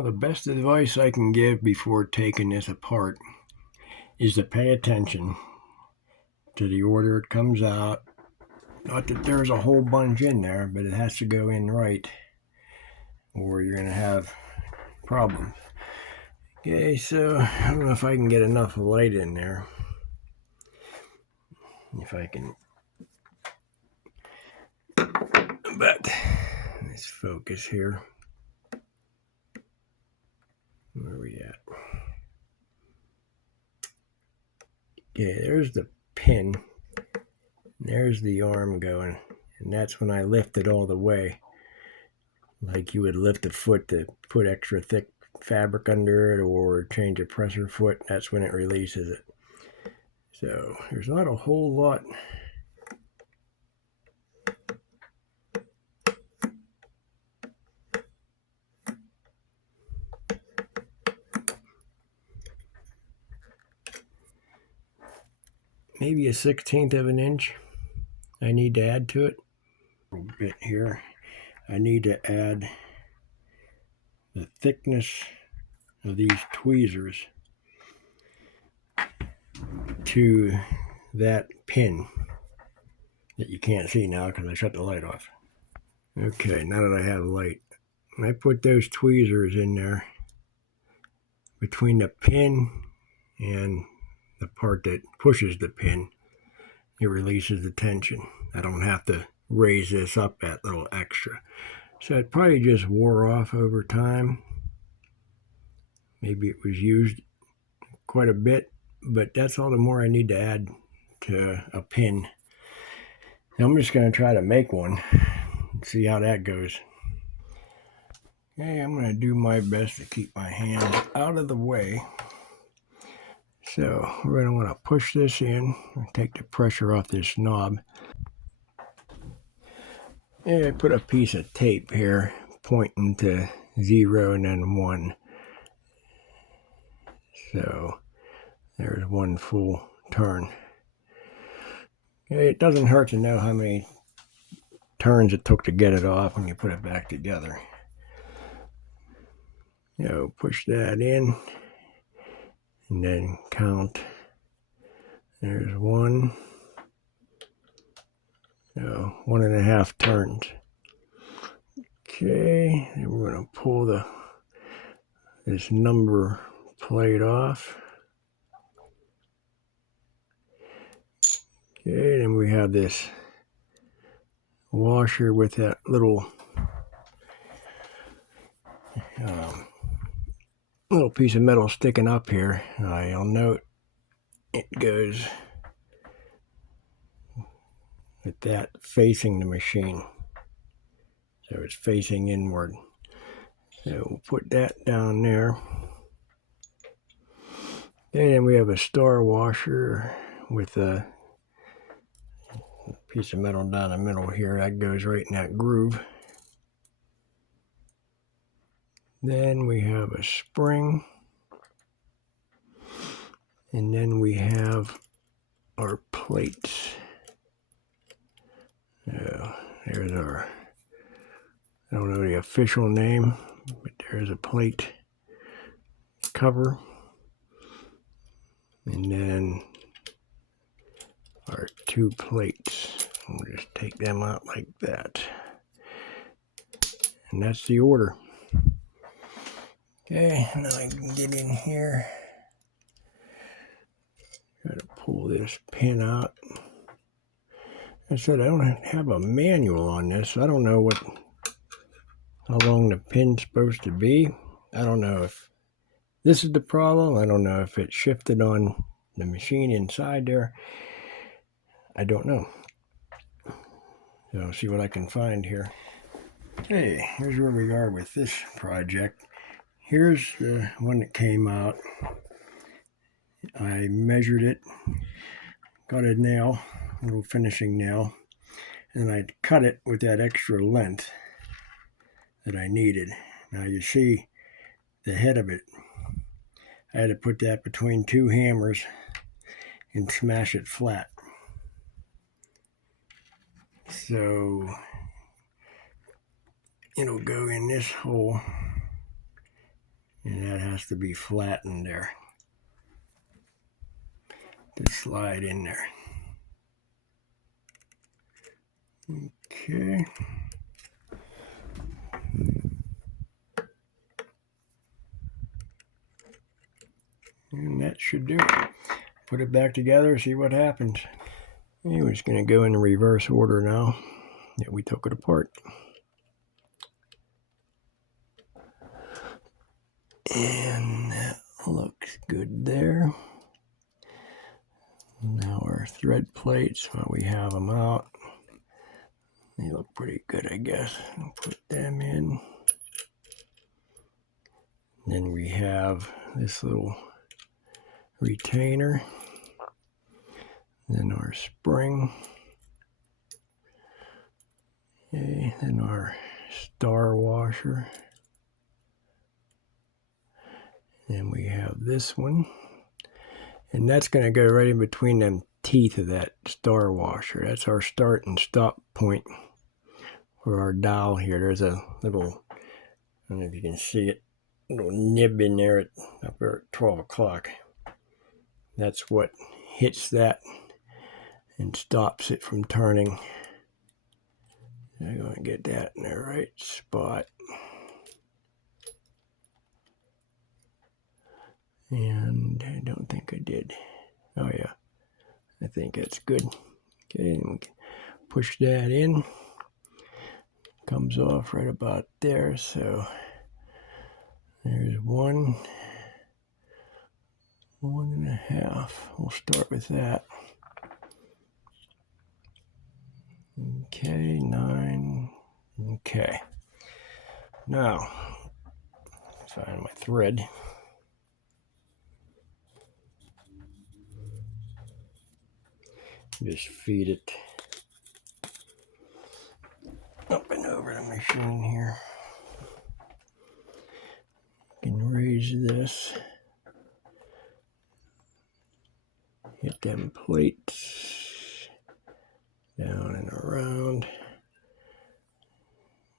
Well, the best advice I can give before taking this apart is to pay attention to the order it comes out. Not that there's a whole bunch in there, but it has to go in right or you're going to have problems. Okay, so I don't know if I can get enough light in there. If I can. But let's focus here. Where are we at? Okay, there's the pin. There's the arm going. And that's when I lift it all the way. Like you would lift a foot to put extra thick fabric under it or change a pressure foot. That's when it releases it. So there's not a whole lot. Maybe a 1/16 of an inch I need to add to it. A little bit here. I need to add the thickness of these tweezers to that pin that you can't see now because I shut the light off. Okay, now that I have light, I put those tweezers in there between the pin and the part that pushes the pin. It releases the tension. I don't have to raise this up that little extra. So it probably just wore off over time. Maybe it was used quite a bit, but that's all the more I need to add to a pin. Now I'm just going to try to make one and see how that goes. Okay, I'm going to do my best to keep my hands out of the way. So we're going to want to push this in and take the pressure off this knob. And I put a piece of tape here pointing to 0 and then 1. So there's one full turn. It doesn't hurt to know how many turns it took to get it off when you put it back together. Push that in and then count. There's 1. 1.5 turns. Okay, then we're going to pull this number plate off. Okay, then we have this washer with that little piece of metal sticking up here. You'll note it goes with that facing the machine. So it's facing inward. So we'll put that down there. And then we have a star washer with a piece of metal down the middle here. That goes right in that groove. Then we have a spring. And then we have our plates. There's our, I don't know the official name, but there's a plate cover. And then our 2 plates. We'll just take them out like that. And that's the order. Okay, now I can get in here. Try to pull this pin out. I said I don't have a manual on this, so I don't know how long the pin's supposed to be. I don't know if this is the problem. I don't know if it shifted on the machine inside there. I don't know. So I'll see what I can find here. Okay, here's where we are with this project. Here's the one that came out. I measured it, got a nail, a little finishing nail, and I cut it with that extra length that I needed. Now you see the head of it. I had to put that between 2 hammers and smash it flat. So it'll go in this hole And that has to be flattened there to slide in there. Okay. And that should do it. Put it back together, see what happens. Anyway, it's going to go in reverse order now that we took it apart. And that looks good there. Now our thread plates, while we have them out, they look pretty good, I guess. I'll put them in. Then we have this little retainer. Then our spring. Okay, then our star washer. Then we have this one. And that's going to go right in between them teeth of that star washer. That's our start and stop point for our dial here. There's a little, I don't know if you can see it, little nib in there up there at 12 o'clock. That's what hits that and stops it from turning. I'm going to get that in the right spot. And I don't think I did. Oh yeah, I think that's good. Okay, and we can push that in. Comes off right about there, so there's 1.5. We'll start with that. Okay, 9. Okay. Now, find my thread. Just feed it up and over the machine here. You can raise this. Hit them plates. Down and around.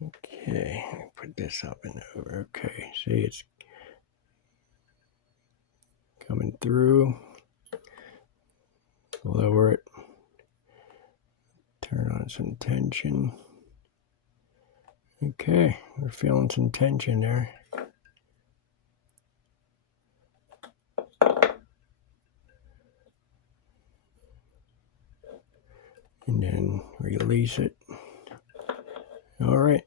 Okay, let me put this up and over. Okay, see it's coming through. Lower it. Turn on some tension. Okay, we're feeling some tension there. And then release it. All right.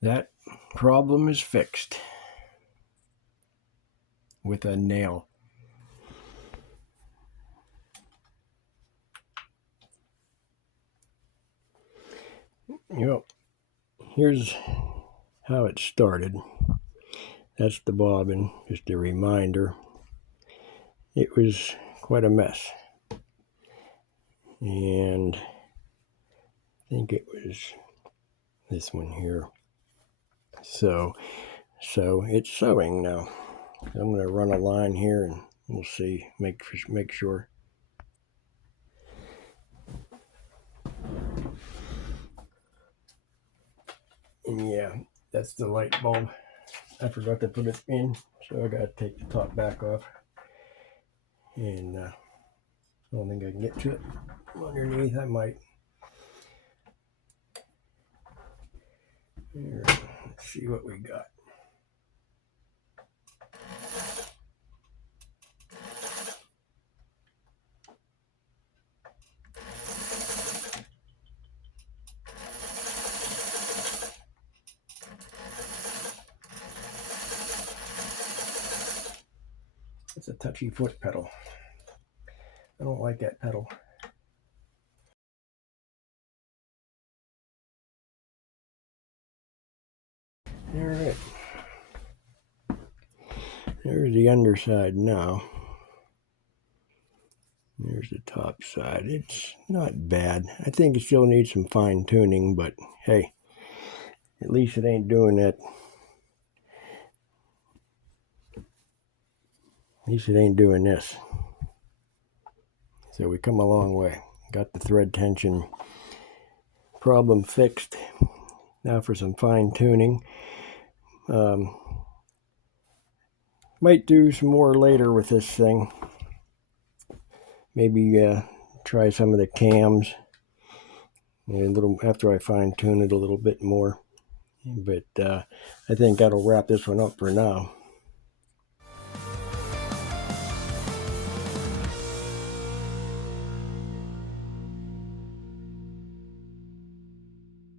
That problem is fixed with a nail. You know, here's how it started. That's the bobbin, just a reminder. It was quite a mess. And I think it was this one here. So it's sewing now. I'm going to run a line here and we'll see, make sure. And yeah, that's the light bulb. I forgot to put it in, so I got to take the top back off. And I don't think I can get to it underneath. I might. Here, let's see what we got. It's a touchy foot pedal. I don't like that pedal. All right. There's the underside now. There's the top side. It's not bad. I think it still needs some fine tuning, but hey, at least it ain't doing that. At least it ain't doing this. So we come a long way. Got the thread tension problem fixed. Now for some fine tuning. Might do some more later with this thing. Maybe try some of the cams a little after I fine tune it a little bit more. But I think that'll wrap this one up for now.